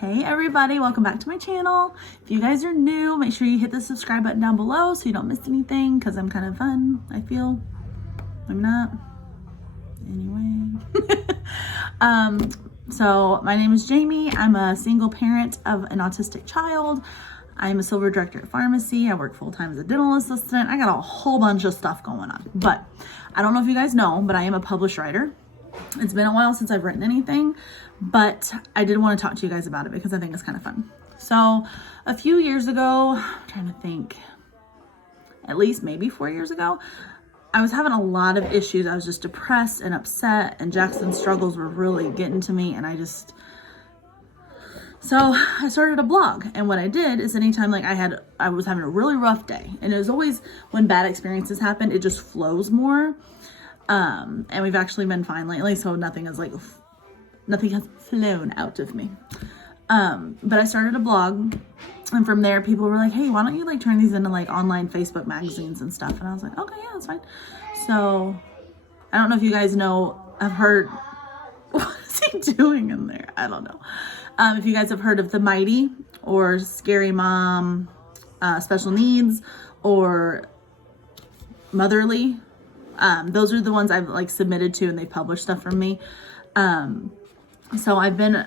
Hey everybody, welcome back to my channel. If you guys are new, make sure you hit the subscribe button down below so you don't miss anything, because I'm kind of fun, I feel. I'm not. Anyway. So my name is Jamie. I'm a single parent of an autistic child. I'm a silver director at pharmacy. I work full-time as a dental assistant. I got a whole bunch of stuff going on. But I don't know if you guys know, but I am a published writer. It's been a while since I've written anything, but I did want to talk to you guys about it because I think it's kind of fun. So a few years ago, I'm trying to think, at least maybe 4 years ago, I was having a lot of issues. I was just depressed and upset, and Jackson's struggles were really getting to me, and so I started a blog. And what I did is anytime I was having a really rough day, and it was always when bad experiences happen, it just flows more. And we've actually been fine lately, so nothing has flown out of me. But I started a blog, and from there people were like, hey, why don't you turn these into online Facebook magazines and stuff? And I was like, okay, yeah, that's fine. So I don't know if you guys have heard, what is he doing in there? I don't know. If you guys have heard of The Mighty or Scary Mom, Special Needs, or Motherly. Those are the ones I've submitted to, and they published stuff from me. So I've been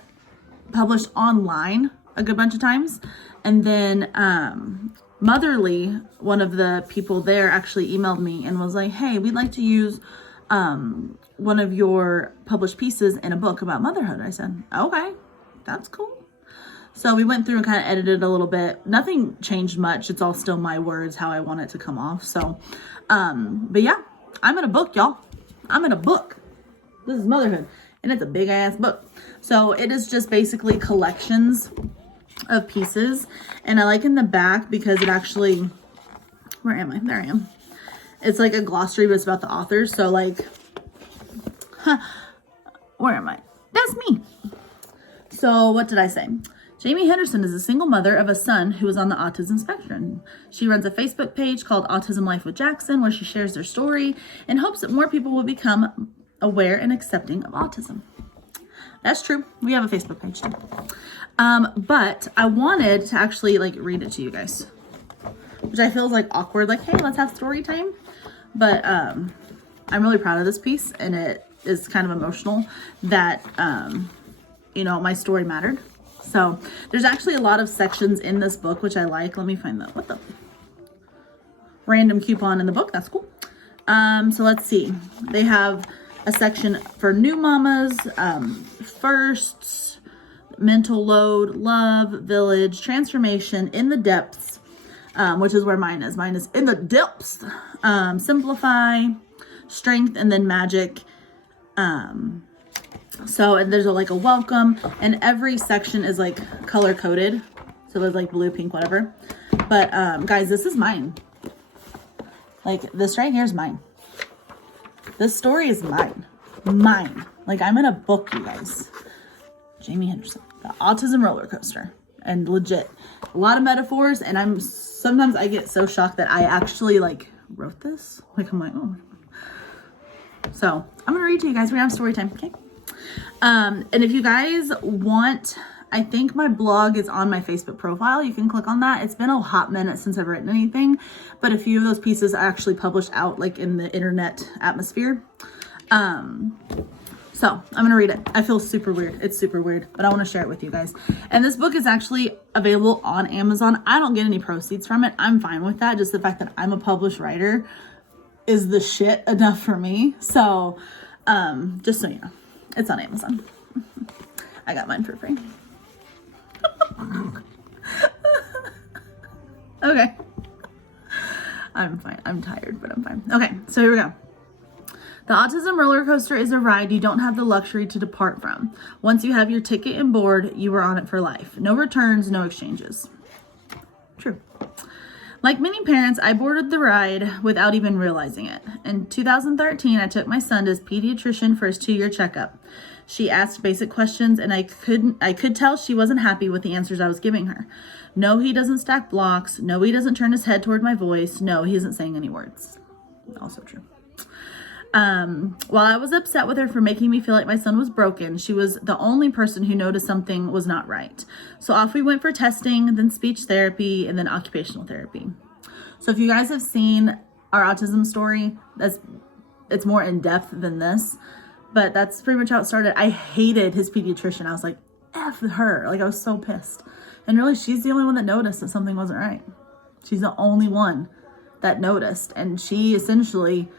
published online a good bunch of times. And then Motherly, one of the people there actually emailed me and was like, hey, we'd like to use one of your published pieces in a book about motherhood. I said, okay, that's cool. So we went through and kind of edited a little bit. Nothing changed much. It's all still my words, how I want it to come off. So, but yeah. I'm in a book, y'all. I'm in a book. This is Motherhood, and it's a big ass book. So it is just basically collections of pieces. And I like in the back because it actually, where am I? There I am. It's like a glossary, but it's about the authors. So where am I? That's me. So what did I say? Jamie Henderson is a single mother of a son who is on the autism spectrum. She runs a Facebook page called Autism Life with Jackson, where she shares their story and hopes that more people will become aware and accepting of autism. That's true. We have a Facebook page too. But I wanted to actually read it to you guys, which I feel is awkward. Hey, let's have story time. But I'm really proud of this piece, and it is kind of emotional that my story mattered. So there's actually a lot of sections in this book, which I like. Let me find what the random coupon in the book. That's cool. So let's see. They have a section for new mamas, firsts, mental load, love, village, transformation, in the depths, which is where mine is. Mine is in the depths, simplify, strength, and then magic. So, and there's a welcome, and every section is color coded. So there's blue, pink, whatever. But, guys, this is mine. This right here is mine. This story is mine. Mine. I'm in a book, you guys. Jamie Henderson, the autism roller coaster. And legit, a lot of metaphors. And sometimes I get so shocked that I actually wrote this. I'm like, oh. So I'm going to read to you guys. We're going to have story time. Okay. And if you guys want, I think my blog is on my Facebook profile. You can click on that. It's been a hot minute since I've written anything, but a few of those pieces I actually published out in the internet atmosphere. So I'm going to read it. I feel super weird. It's super weird, but I want to share it with you guys. And this book is actually available on Amazon. I don't get any proceeds from it. I'm fine with that. Just the fact that I'm a published writer is the shit enough for me. So, just so you know. It's on Amazon. I got mine for free. Okay. I'm fine. I'm tired, but I'm fine. Okay, so here we go. The autism roller coaster is a ride you don't have the luxury to depart from. Once you have your ticket and board, you are on it for life. No returns, no exchanges. True. Like many parents, I boarded the ride without even realizing it. In 2013, I took my son to his pediatrician for his 2-year checkup. She asked basic questions, and I could tell she wasn't happy with the answers I was giving her. No, he doesn't stack blocks. No, he doesn't turn his head toward my voice. No, he isn't saying any words. Also true. While I was upset with her for making me feel like my son was broken, she was the only person who noticed something was not right. So off we went for testing, then speech therapy, and then occupational therapy. So if you guys have seen our autism story, it's more in depth than this, but that's pretty much how it started. I hated his pediatrician. I was like, F her. Like, I was so pissed. And really, she's the only one that noticed that something wasn't right. She's the only one that noticed. And she essentially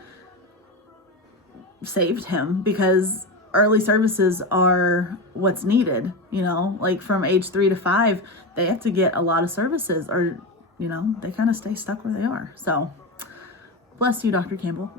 saved him, because early services are what's needed. You know, like from age 3 to 5, they have to get a lot of services, or, you know, they kind of stay stuck where they are. So bless you, Dr. Campbell.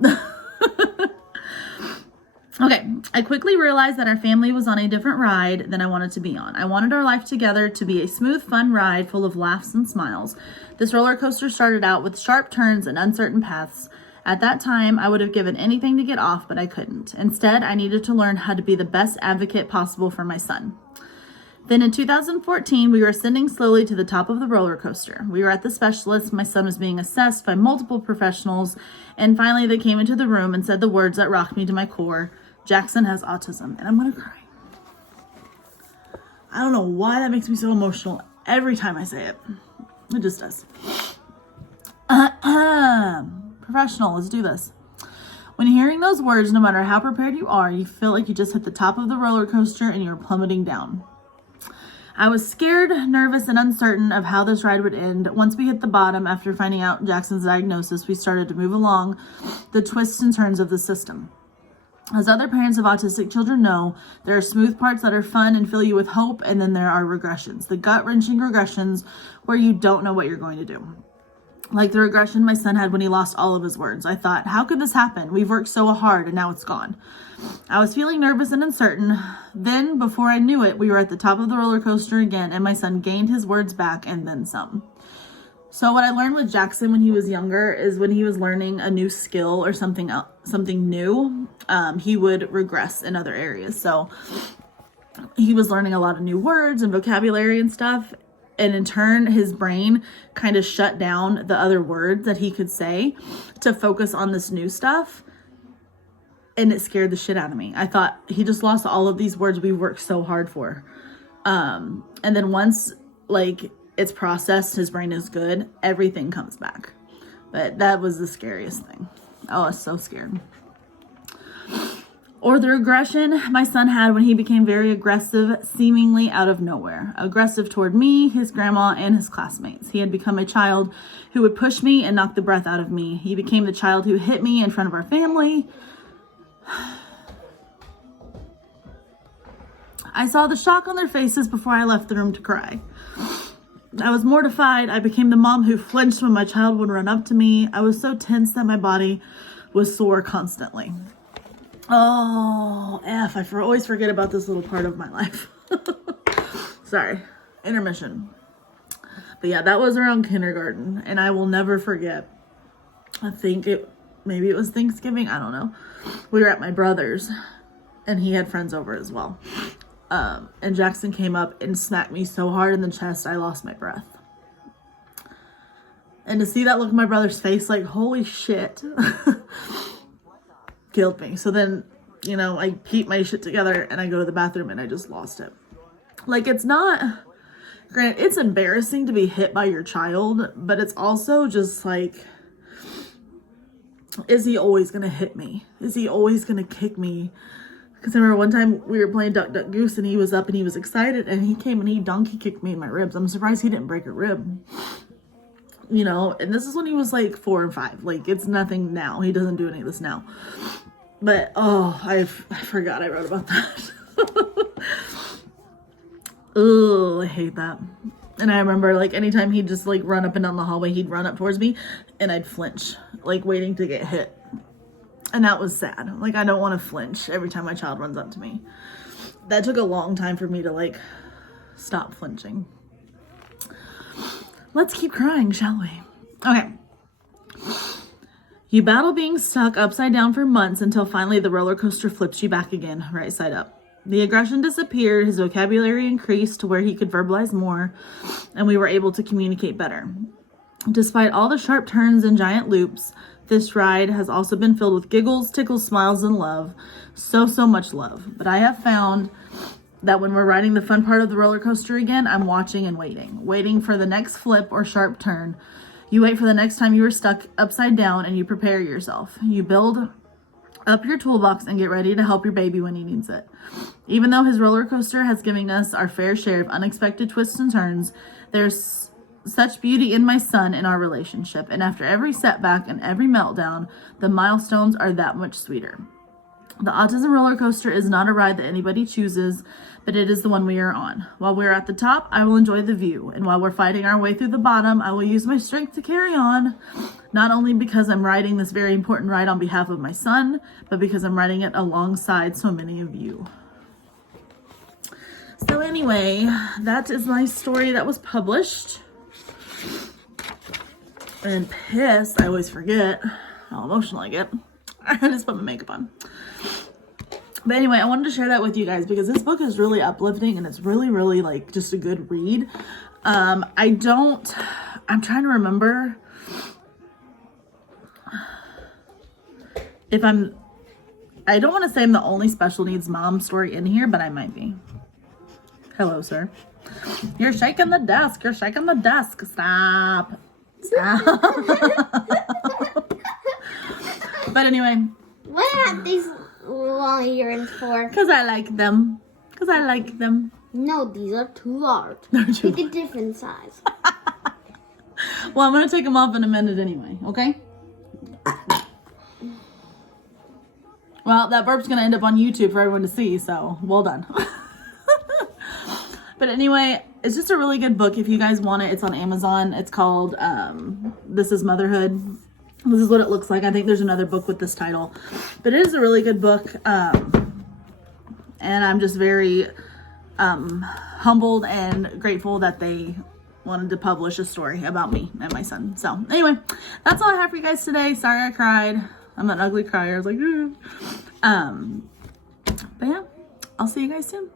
Okay, I quickly realized that our family was on a different ride than I wanted to be on. I wanted our life together to be a smooth, fun ride full of laughs and smiles. This roller coaster started out with sharp turns and uncertain paths. At that time, I would have given anything to get off, but I couldn't. Instead, I needed to learn how to be the best advocate possible for my son. Then in 2014, we were ascending slowly to the top of the roller coaster. We were at the specialist. My son was being assessed by multiple professionals. And finally, they came into the room and said the words that rocked me to my core: Jackson has autism. And I'm going to cry. I don't know why that makes me so emotional every time I say it. It just does. Professional, let's do this. When hearing those words, no matter how prepared you are, you feel like you just hit the top of the roller coaster and you're plummeting down. I was scared, nervous, and uncertain of how this ride would end. Once we hit the bottom, after finding out Jackson's diagnosis, we started to move along the twists and turns of the system. As other parents of autistic children know, there are smooth parts that are fun and fill you with hope, and then there are regressions, the gut-wrenching regressions where you don't know what you're going to do. Like the regression my son had when he lost all of his words. I thought, how could this happen? We've worked so hard and now it's gone. I was feeling nervous and uncertain. Then, before I knew it, we were at the top of the roller coaster again, and my son gained his words back and then some. So what I learned with Jackson when he was younger is when he was learning a new skill or something new, he would regress in other areas. So he was learning a lot of new words and vocabulary and stuff. And in turn, his brain kind of shut down the other words that he could say to focus on this new stuff. And it scared the shit out of me. I thought, he just lost all of these words we worked so hard for. And then once, like, it's processed, his brain is good, everything comes back. But that was the scariest thing. I was so scared. Or the regression my son had when he became very aggressive, seemingly out of nowhere. Aggressive toward me, his grandma, and his classmates. He had become a child who would push me and knock the breath out of me. He became the child who hit me in front of our family. I saw the shock on their faces before I left the room to cry. I was mortified. I became the mom who flinched when my child would run up to me. I was so tense that my body was sore constantly. Oh, I always forget about this little part of my life. Sorry, intermission. But yeah, that was around kindergarten, and I will never forget. Maybe it was Thanksgiving, I don't know. We were at my brother's, and he had friends over as well. And Jackson came up and smacked me so hard in the chest, I lost my breath. And to see that look on my brother's face, like, holy shit, killed me. So then, you know, I keep my shit together and I go to the bathroom and I just lost it. Like, it's not, granted, it's embarrassing to be hit by your child, but it's also just like, is he always going to hit me? Is he always going to kick me? Because I remember one time we were playing Duck, Duck, Goose and he was up and he was excited and he came and he donkey kicked me in my ribs. I'm surprised he didn't break a rib. You know, and this is when he was like 4 and 5. Like, it's nothing now. He doesn't do any of this now. But, I forgot I wrote about that. Oh, I hate that. And I remember, like, anytime he'd just, like, run up and down the hallway, he'd run up towards me and I'd flinch, like, waiting to get hit. And that was sad. Like, I don't want to flinch every time my child runs up to me. That took a long time for me to, like, stop flinching. Let's keep crying, shall we? Okay. You battle being stuck upside down for months until finally the roller coaster flips you back again, right side up. The aggression disappeared, his vocabulary increased to where he could verbalize more, and we were able to communicate better. Despite all the sharp turns and giant loops, This ride has also been filled with giggles, tickles, smiles, and love. So much love. But I have found that when we're riding the fun part of the roller coaster again, I'm watching and waiting for the next flip or sharp turn. You wait for the next time you are stuck upside down and you prepare yourself. You build up your toolbox and get ready to help your baby when he needs it. Even though his roller coaster has given us our fair share of unexpected twists and turns, there's such beauty in my son and our relationship. And after every setback and every meltdown, the milestones are that much sweeter. The autism roller coaster is not a ride that anybody chooses, but it is the one we are on. While we're at the top, I will enjoy the view. And while we're fighting our way through the bottom, I will use my strength to carry on. Not only because I'm riding this very important ride on behalf of my son, but because I'm riding it alongside so many of you. So anyway, that is my story that was published. And pissed, I always forget how emotional I get. I just put my makeup on. But anyway, I wanted to share that with you guys because this book is really uplifting and it's really, really like just a good read. I'm trying to remember if I don't want to say I'm the only special needs mom story in here, but I might be. Hello, sir. You're shaking the desk. You're shaking the desk. Stop. But anyway. What are these long earrings for? Because I like them. No, these are too large. They're too Pick a different size. Well, I'm going to take them off in a minute anyway, okay? Well, that burp's going to end up on YouTube for everyone to see, so well done. But anyway, it's just a really good book if you guys want it. It's on Amazon. It's called This is Motherhood. This is what it looks like. I think there's another book with this title. But it is a really good book. And I'm just very humbled and grateful that they wanted to publish a story about me and my son. So anyway, that's all I have for you guys today. Sorry I cried. I'm an ugly crier. I was like, but yeah, I'll see you guys soon.